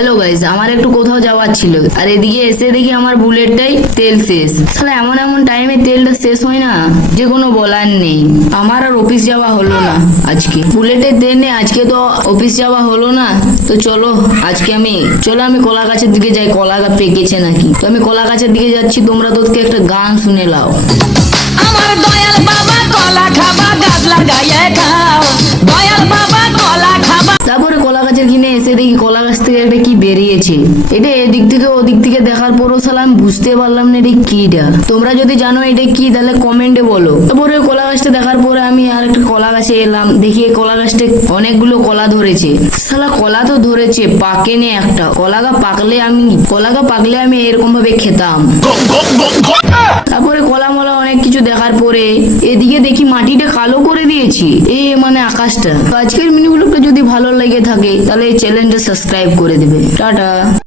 Hello guys, আমার একটু কোথাও যাওয়ার ছিল, আর এদিকে এসে দেখি আমার বুলেটটাই তেল শেষ। শালা এমন এমন টাইমে তেলটা শেষ হয় না, যে কোনো বলার নেই। আমার আর অফিস যাওয়া হলো না আজকে, বুলেটের তেল নেই আজকে, তো অফিস যাওয়া হলো না। তো চলো আমি কলা গাছের দিকে যাই, কলা গাছ পেকেছে নাকি। তো আমি কলা গাছের দিকে যাচ্ছি, তোমরা তোকে একটা গান শুনে লাও। আমার দয়াল বাবা কলা খাবা, গাছ লাগাইয়া খাও, দয়াল বাবা কলা খাবা। তারপরে কলা গাছের কিনে এসে দেখি কলা গাছ থেকে একটা কি বেরিয়েছে। এটা এদিক থেকে ওদিক থেকে দেখার পরও শালা আমি বুঝতে পারলাম না এটা কিটা। তোমরা যদি জানো এটা কি তাহলে কমেন্টে বলো। তারপরে কলা গাছটা দেখার পরে আমি আর একটা কলা গাছে এলাম, দেখি এই কলা গাছটা অনেকগুলো কলা ধরেছে। শালা কলা তো ধরেছে, পাকেনি একটা। কলা গা পাকলে আমি এরকম ভাবে খেতাম। তারপরে কলা মলা অনেক কিছু দেখার পরে এদিকে দেখি মাটিটা কালো করে দিয়েছি, মানে আকাশটা। তো আজকের মিনি ব্লগটা যদি ভালো লেগে থাকে তাহলে এই চ্যানেলটা সাবস্ক্রাইব করে দেবে। টাটা।